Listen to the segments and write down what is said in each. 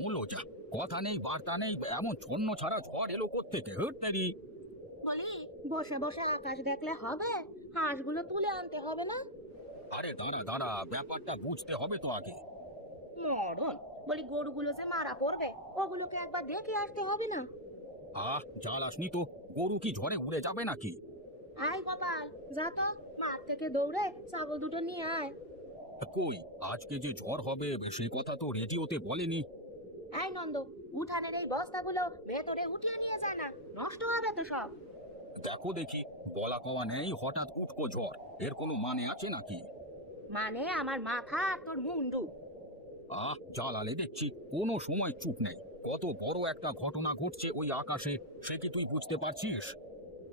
মূল্য যা, কথা নেই বার্তা নেই, এমন ছন্ন ছাড়া ঝড় এলো কোত্থেকে? হটতেরি। বলি, বসে বসে আকাশ দেখলে হবে? হাঁসগুলো তুলে আনতে হবে না? আরে দাঁড়া দাঁড়া, ব্যাপারটা বুঝতে হবে তো আগে। মরণ, বলি গরুগুলো যে মারা পড়বে, ওগুলোকে একবার দেখে আসতে হবে না? জ্বালাসনি তো। গরু কি ঝড়ে উড়ে যাবে নাকি? আয় গোপাল, যা তো, মাঠ থেকে দৌড়ে ছাগল দুটো নিয়ে আয়। কই, আজকে যে ঝড় হবে সে কথা তো রেডিওতে বলেনি। আয় নন্দ, উঠানের এই বস্তাগুলো ভেতরে উঠিয়ে নিয়ে যায় না, নষ্ট হবে তো সব। দেখো দেখি, বলা কওয়া নেই, হঠাৎ উঠবো ঝড়, এর কোনো মানে আছে নাকি? মানে আমার মাথা আর তোর মুন্ডু। জ্বালালে দেখছি, কোনো সময় চুপ নেই। কত বড় একটা ঘটনা ঘটছে ওই আকাশে, সে কি তুই বুঝতে পারছিস?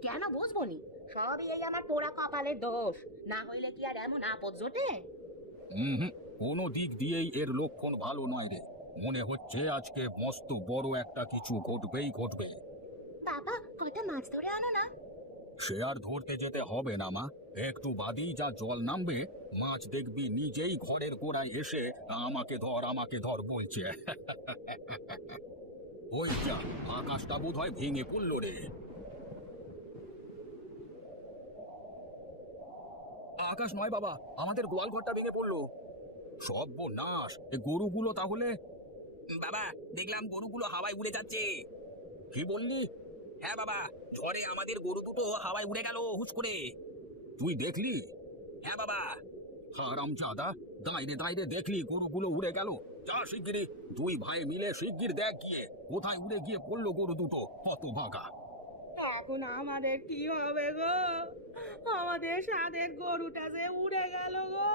কেন বুঝবো নি? সবই এই আমার পোড়া কপালের দোষ, না হইলে কি আর এমন আপদ জোটে? হুম, কোনো দিক দিয়েই এর লক্ষণ ভালো নয় রে। মনে হচ্ছে আজকে মস্ত বড় একটা কিছু ঘটবেই ঘটবে। বাবা, কটা মাছ ধরে আনো না। সে আর ধরতে যেতে হবে না মা, একটু বাদেই যা জল নামবে, মাছ দেখবি নিজেই ঘরের গোড়ায় এসে আমাকে ধর বলছে। ওই যা, আকাশটা বোধ হয় ভেঙে পড়লো রে। আকাশ নয় বাবা, আমাদের গোয়াল ঘরটা ভেঙে পড়লো। সর্বনাশ, এ গরুগুলো তাহলে? বাবা, দেখলাম গরুগুলো হাওয়ায় উড়ে যাচ্ছে। কি বললি? হ্যাঁ বাবা, ঝড়ে আমাদের গরু দুটো হাওয়ায় উড়ে গেল হুশ করে। তুই দেখলি? হ্যাঁ বাবা। হারামজাদা, দাঁড়ে দাঁড়ে দেখলি গরুগুলো উড়ে গেল? যা শিগগিরি, দুই ভাই মিলে শিগগির দেখ গিয়ে কোথায় উড়ে গিয়ে পড়লো গরু দুটো, কত ভাগা। এখন আমাদের কি হবে গো? আমাদের সাধের গরুটা যে উড়ে গেল গো।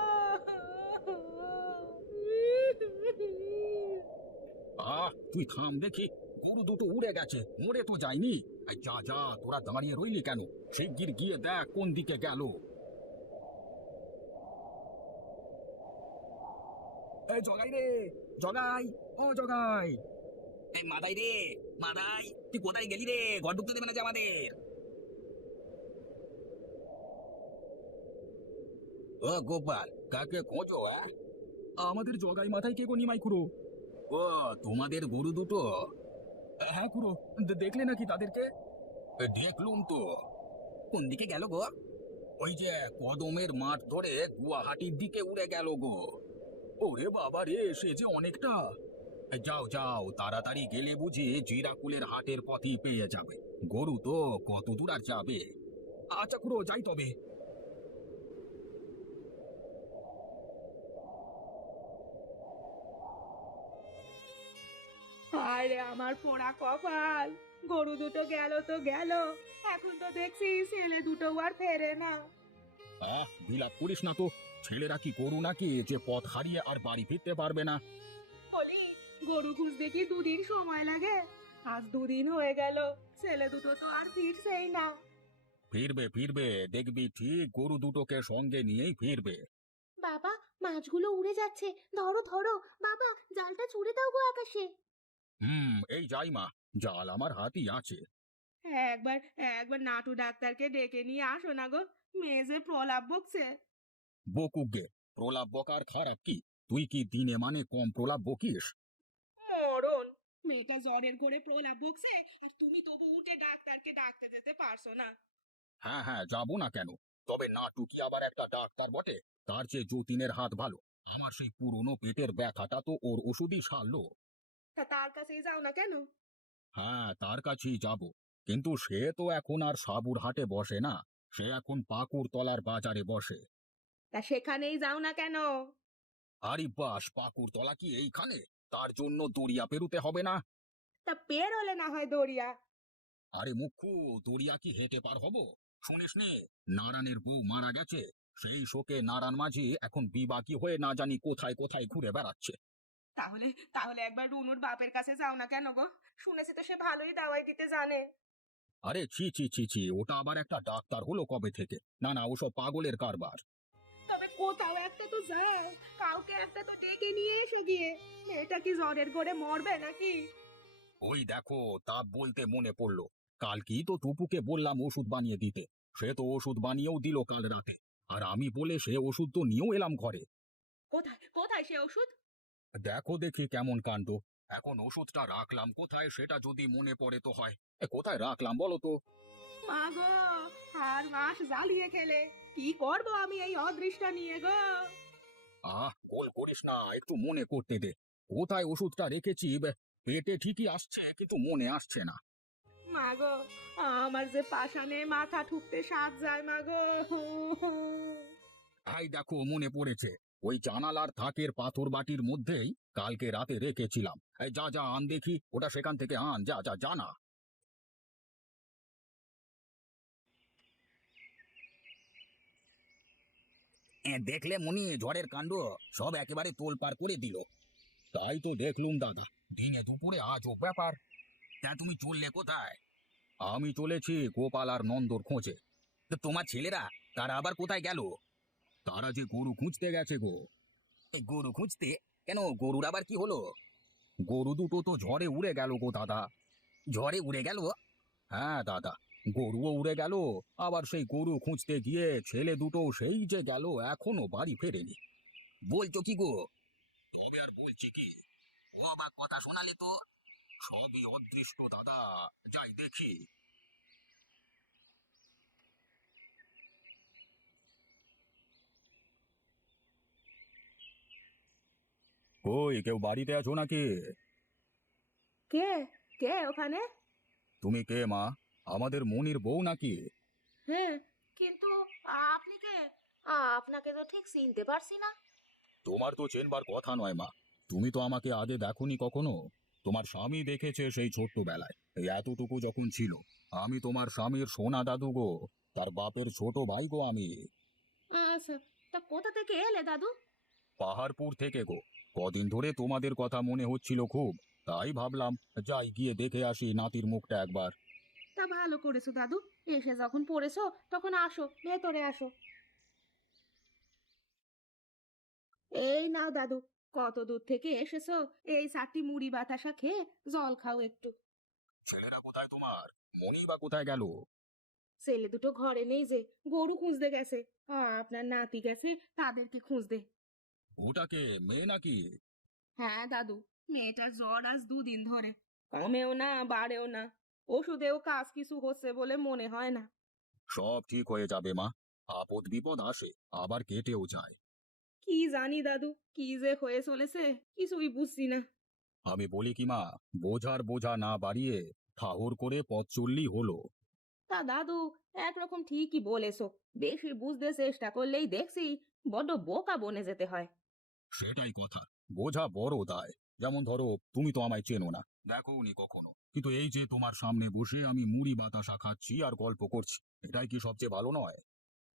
তুই থাম দেখি, গরু দুটো উড়ে গেছে, মরে তো যায়নি। এই যা যা, তোরা দাঁড়িয়ে রইলি কেন? শিগগির গিয়ে দেখ কোন দিকে গেল। এই জগাই রে, জগাই, ও জগাই। এই মাদাই রে, মাদাই, তুই কোথায় গেলি রে? ঘর ঢুকতে দেবে না যে আমাদের। ও গোপাল, কাকে খোঁজো? আমাদের জগাই মাথায় কে গো নিমাই খুড়ো? ও, তোমাদের গরু দুটো? হ্যাঁ খুড়ো, দেখলে নাকি তাদেরকে? দেখলুম তো। কোন দিকে গেল গো? ওই যে কদমের মাঠ ধরে গুয়াহাটির দিকে উড়ে গেল গো। ওরে বাবা রে, সে যে অনেকটা। যাও যাও, তাড়াতাড়ি গেলে বুঝি জিরাকুলের হাটের পথই পেয়ে যাবে। গরু তো কত দূর আর যাবে। আচ্ছা খুড়ো, যাই তবে। হায় রে আমার পোড়া কপাল, গরু দুটো গেল তো গেল, এখন তো দেখছি ছেলে দুটো আর ফেরে না। বিলাপ করিস না তো। ছেলেরা কি গরু নাকি যে পথ হারিয়ে আর বাড়ি ফিরতে পারবে না? বলি, গরু খুঁজতে কি দুদিন সময় লাগে? আজ দুদিন হয়ে গেল, ছেলে দুটো তো আর ফিরছেই না। ফিরবে ফিরবে, দেখবি ঠিক গরু দুটোকে সঙ্গে নিয়েই ফিরবে। বাবা, মাছগুলো উড়ে যাচ্ছে, ধরো ধরো, বাবা জালটা ছুড়ে দাও গো আকাশে। এই যাই মা, জাল আমার হাতই আছে। একবার একবার নাটু ডাক্তারকে ডেকে নিয়ে আসো না গো, মেয়ে যে প্রলাপ বকছে। বকুগে, প্রলাপ বকার খারাপ কি? তুই কি দিনে মানে কম প্রলাপ বকিস? মরণ, মেয়েটা জ্বরের করে প্রলাপ বকছে, আর তুমি তবু উঠে ডাক্তারকে ডাকতে যেতে পারছো না? হ্যাঁ হ্যাঁ, যাবো না কেন? তবে নাটু কি আবার একটা ডাক্তার বটে? তার চেয়ে যতীনের হাত ভালো। আমার সেই পুরনো পেটের ব্যথাটা তো ওর ওষুধই সারলো। তা তার কাছেই যাও না কেন? হ্যাঁ, তার কাছেই যাব, কিন্তু সে তো এখন আর সাবুর হাটে বসে না। সে এখন পাকুড়তলার বাজারে বসে। তা সেখানেই যাও না কেন? আরে বাস, পাকুড়তলা কি এইখানে? তার জন্য দরিয়া পেরুতে হবে না? তা পের হলে না হয় দরিয়া। আরে মুখ্যু, দরিয়া কি হেঁটে পার হব? শুনিস নে, নারায়ণের বউ মারা গেছে। সেই শোকে নারায়ণ মাঝি এখন বিবাকি হয়ে না জানি কোথায় কোথায় ঘুরে বেড়াচ্ছে। তাহলে তাহলে একবার রুনুর বাপের কাছে যাও না কেন গো? শুনেছি তো সে ভালোই দাওয়াই দিতে জানে। আরে ছি ছি ছি ছি, ওটা আবার একটা ডাক্তার হলো কবে থেকে? না না, ওসব পাগলের কারবার। তবে কোথাও একটা তো যাও, কাউকে একটা তো ডেকে নিয়ে এসে গিয়ে। মেয়েটা কি জ্বরের ঘরে মরবে নাকি? ওই দেখো, তা বলতে মনে পড়লো, কালকেই তো টুপুকে বললাম ওষুধ বানিয়ে দিতে। সে তো ওষুধ বানিয়েও দিল কাল রাতে। আর আমি বলে সে ওষুধ তো নিয়েও এলাম ঘরে। কোথায় কোথায় সে ওষুধ? দেখো দেখি কেমন কাণ্ড। এখন ওষুধটা রাখলাম কোথায় সেটা যদি মনে পড়ে তো হয়। কোথায় রাখলাম বলো তো? মা গো, আর মাস জ্বালিয়ে খেলে কি করব আমি এই অদৃষ্টটা নিয়ে গো? গোল করিস না, একটু মনে করতে দে। কোথায় ওষুধটা রেখেছি পেটে ঠিকই আসছে কিন্তু মনে আসছে না। মা গো, আমার যে পাষাণে মাথা ঠুকতে সাজ যায় মা গো। এই দেখো মনে পড়েছে, ওই জানালার থাকের পাথর বাটির মধ্যেই কালকে রাতে রেখেছিলাম। এই যা যা আন দেখি, ওটা সেখান থেকে আন, যা যা জানা। দেখলে মনি ঝড়ের কাণ্ড সব একেবারে তোলপাড় করে দিল। তাই তো দেখলুম দাদা, দিনে দুপুরে আজব ব্যাপার। তা তুমি চললে কোথায়? আমি চলেছি গোপাল আর নন্দর খোঁজে। তো তোমার ছেলেরা তারা আবার কোথায় গেল? তারা যে গরু খুঁজতে গেছে গো। গরু খুঁজতে? কেন, গরুর আবার কি হলো? গরু দুটো তো ঝড়ে উড়ে গেল গো দাদা। ঝড়ে উড়ে গেল? হ্যাঁ দাদা, গরুও উড়ে গেল, আবার সেই গরু খুঁজতে গিয়ে ছেলে দুটো সেই যে গেল, এখনো বাড়ি ফেরেনি। বলছো কি গো? তবে আর বলছি কি, ও অবাক কথা শোনালে তো। সবই অদৃষ্ট দাদা, যাই দেখি। কই, কেউ বাড়িতে আছো নাকি? কে কে ওখানে? তুমি কে মা? আমাদের মনির বউ নাকি? হ্যাঁ, কিন্তু আপনি কে? আপনাকে তো ঠিক চিনতে পারছি না। তোমার তো চেনবার কথা নয় মা, তুমি তো আমাকে আগে দেখোনি কখনো। তোমার স্বামী দেখেছে সেই ছোট্টবেলায়, এই এতটুকু যখন ছিল। আমি তোমার স্বামীর সোনা দাদু গো, তার বাপের ছোট ভাই গো আমি। আচ্ছা, তা কোথা থেকে এলে দাদু? পাহাড়পুর থেকে গো। কদিন ধরে তোমাদের কথা মনে হচ্ছিল খুব, তাই ভাবলাম যাই গিয়ে দেখে আসি নাতির মুখটা একবার। তা ভালো করেছো দাদু, এসে যখন পড়েছো তখন আসো, ভেতরে আসো। এই নাও দাদু, কত দূর থেকে এসেছো, এই 4টি মুড়ি বাতাসা খেয়ে জল খাও একটু। ছেলেরা কোথায় তোমার? মনি বা কোথায় গেল? ছেলে দুটো ঘরে নেই যে, গরু খুঁজতে গেছে। আপনার নাতি গেছে তাদেরকে খুঁজতে। ওটাকে মেয়ে নাকি? হ্যাঁ দাদু, মেয়েটার জ্বর আজ 2 দিন ধরে, কমেও না বাড়েও না। ওষুধেও কাজ কিছু হচ্ছে বলে মনে হয় না। সব ঠিক হয়ে যাবে মা, আপদ বিপদ আসে আবার কেটেও যায়। কি জানি দাদু, কি যে হয়ে চলেছে কিছুই বুঝছি না। আমি বলি কি মা, বোঝার বোঝা না বাড়িয়ে ঠাহর করে পথ চললেই হলো। তা দাদু, একরকম ঠিকই বলেছো, বেশি বুঝতে চেষ্টা করলেই দেখছি বড্ড বোকা বনে যেতে হয়। সেটাই কথা, বোঝা বড় দায়। যেমন ধরো, তুমি তো আমায় চেনো না, দেখোনি কখনো, কিন্তু এই যে তোমার সামনে বসে আমি মুড়ি বাতাসা খাচ্ছি আর গল্প করছি, এটাই কি সবচেয়ে ভালো নয়?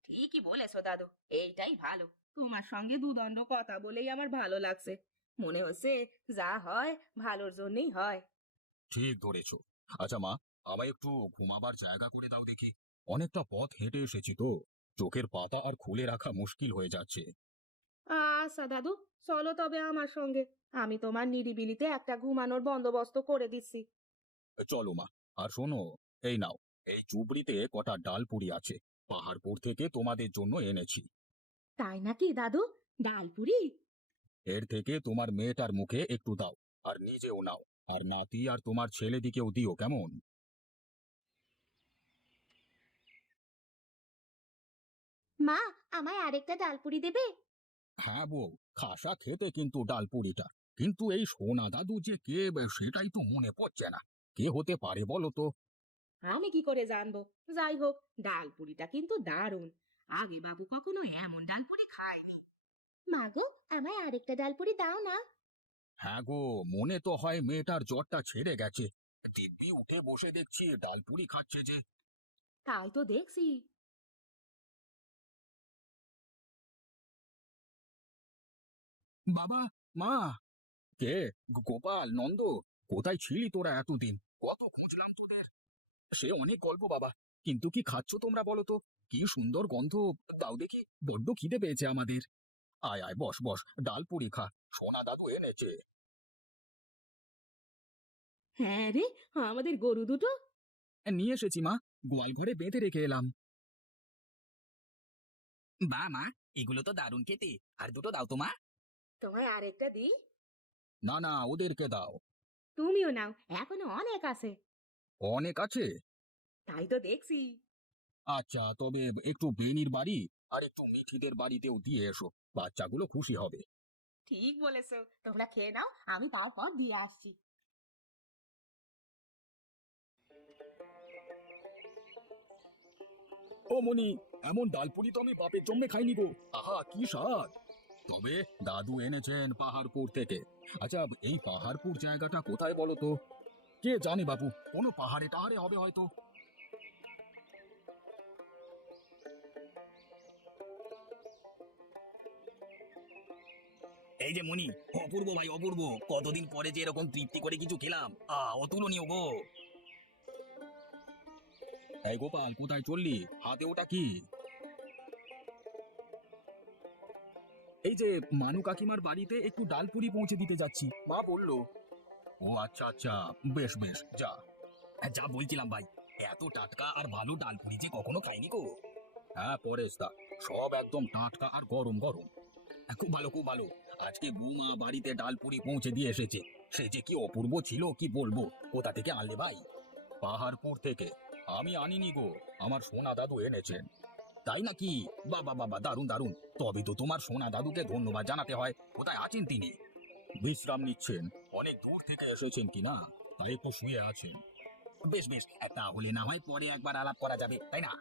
ঠিকই বলেছো দাদু, এইটাই ভালো। তোমার সঙ্গে দুদণ্ড কথা বলেই আমার ভালো লাগছে। মনে হচ্ছে যা হয় ভালোর জন্যই হয়। ঠিক ধরেছ। আচ্ছা মা, আমায় একটু ঘুমাবার জায়গা করে দাও দেখি। অনেকটা পথ হেঁটে এসেছি তো, চোখের পাতা আর খুলে রাখা মুশকিল হয়ে যাচ্ছে। আচ্ছা দাদু, চলো তবে আমার সঙ্গে, আমি তোমার নিরিবিলিতে একটা ঘুমানোর বন্দোবস্ত করে দিচ্ছি। চলো মা। আর শোনো, এই নাও, এই চুবড়িতে কটা ডাল পুরি আছে, পাহাড়পুর থেকে তোমাদের জন্য এনেছি। তাই নাকি দাদু? ডালপুরি? এর থেকে তোমার মেয়েটার মুখে একটু দাও, আর নিজেও নাও, আর নাতি আর তোমার ছেলেদিকেও দিও কেমন? মা, আমায় আরেকটা ডালপুরি দেবে? হ্যাঁ বউ, খাসা খেতে কিন্তু ডাল পুরিটা। কিন্তু এই সোনা দাদু যে কে সেটাই তো মনে পড়ছে না। কে হতে পারে বলো তো? আমি কি করে জানবো? যাই হোক, ডালপুরিটা কিন্তু দারুণ। আগে বাবু কখনো এমন ডালপুরি খায়নি। মা গো, আমায় আরেকটা ডালপুরি দাও না। হ্যাঁ গো, মনে তো হয় মেয়েটার জ্বরটা ছেড়ে গেছে। দিব্যি উঠে বসে দেখছি ডালপুরি খাচ্ছে যে। তাই তো দেখছি। বাবা, মা! কে? গোপাল, নন্দ, কোথায় ছিলি তোরা এতদিন? কত খুঁজলাম তোদের। সে অনেক গল্প বাবা, কিন্তু কি খাচ্ছ তোমরা বলো তো? কি সুন্দর গন্ধ, দাও দেখি, বড্ড খিদে পেয়েছে আমাদের। আয় আয়, বস বস, ডালপুরি খা, সোনা দাদু এনেছে। হ্যাঁ রে, আমাদের গরু দুটো। নিয়ে এসেছি মা, গোয়াল ঘরে বেঁধে রেখে এলাম। বা মা, এগুলো তো দারুণ খেতে। আর দুটো দাও তো মা। তোমায় আরেকটা দিই? না না, ওদেরকে দাও। তুমিও নাও, এখনো অনেক আছে। অনেক আছে। তাই তো দেখছি। আচ্ছা, তবে একটু বেনির বাড়ি আর একটু মিঠিদের বাড়িতেও দিয়ে এসো, বাচ্চাগুলো খুশি হবে। ঠিক বলেছো, তোমরা খেয়ে নাও, আমি তারপর দিয়ে আসছি। ও মনি, এমন ডালপুরি তো আমি বাপের জন্মে খাইনি গো। আহা কি স্বাদ! তবে দাদু এনেছেন পাহাড়পুর থেকে। আচ্ছা, এই পাহাড়পুর জায়গাটা কোথায় বলো তো? কে জানে বাবু, কোনো পাহাড়ে টাহাড়ে হবে হয়তো। এই যে মনি, অপূর্ব ভাই অপূর্ব, কতদিন পরে যে এরকম তৃপ্তি করে কিছু খেলাম, অতুলনীয় গো। এই গোপাল, কোথায় চললি? হাতে ওটা কি? এই যে মানু কাকিমার বাড়িতে একটু ডালপুরি পৌঁছে দিতে যাচ্ছি, মা বললো। ও আচ্ছা আচ্ছা, বেশ বেশ, যা। যা বলছিলাম ভাই, এত টাটকা আর ভালো ডালপুরি যে কখনো খাইনি গো। হ্যাঁ পরেশ দা, সব একদম টাটকা আর গরম গরম। খুব ভালো খুব ভালো। আজকে বৌমা বাড়িতে ডালপুরি পৌঁছে দিয়ে এসেছে। সে যে কি অপূর্ব ছিল কি বলবো। কোথা থেকে আনলে ভাই? পাহাড়পুর থেকে। আমি আনিনি গো, আমার সোনা দাদু এনেছেন। তাই নাকি? বাবা বাবা, দারুণ দারুণ। তবে তো তোমার সোনা দাদুকে ধন্যবাদ জানাতে হয়। কোথায় আছেন তিনি? বিশ্রাম নিচ্ছেন, অনেক দূর থেকে এসেছেন কিনা, তাই একটু শুয়ে আছেন। বেশ বেশ, তাহলে না হয় পরে একবার আলাপ করা যাবে, তাই না?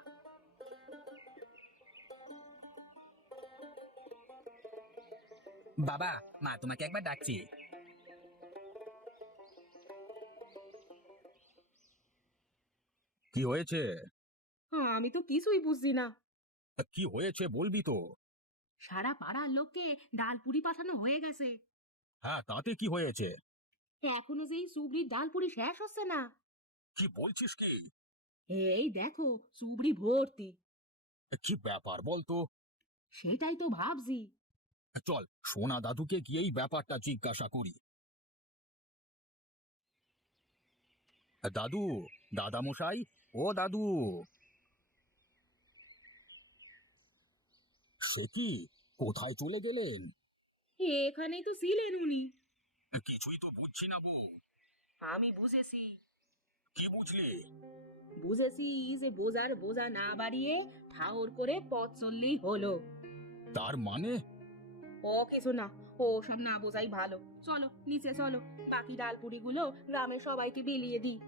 বাবা, মা তোমাকে একবার ডাকছি। কি হয়েছে? আমি তো কিছুই বুঝছি না। কি হয়েছে বলবি তো? সারা পাড়ার লোককে ডালপুরি পাঠানো হয়ে গেছে। হ্যাঁ, তাতে কি হয়েছে? এখনো যেই সুবড়ির ডালপুরি শেষ হচ্ছে না। কি বলছিস কি? এই দেখো, সুবড়ি ভর্তি। কি ব্যাপার বলতো? সেটাই তো ভাবছি। চল, সোনা দাদুকে গিয়েই ব্যাপারটা জিজ্ঞাসা করি। দাদু, দাদা মশাই, ও দাদু। সে কি, কোথায় চলে গেলেন? এখানেই তো ছিলেন উনি। কিছুই তো বুঝছি না বউ। আমি বুঝেছি। কি বুঝলি? বুঝেছি যে বোঝার বোঝা না বাড়িয়ে ঠাউর করে পথ চললেই হলো। তার মানে? ও কিছু না, ও সব না বোঝাই ভালো। চলো নিচে চলো, বাকি ডালপুরি গুলো গ্রামের সবাইকে বিলিয়ে দিই।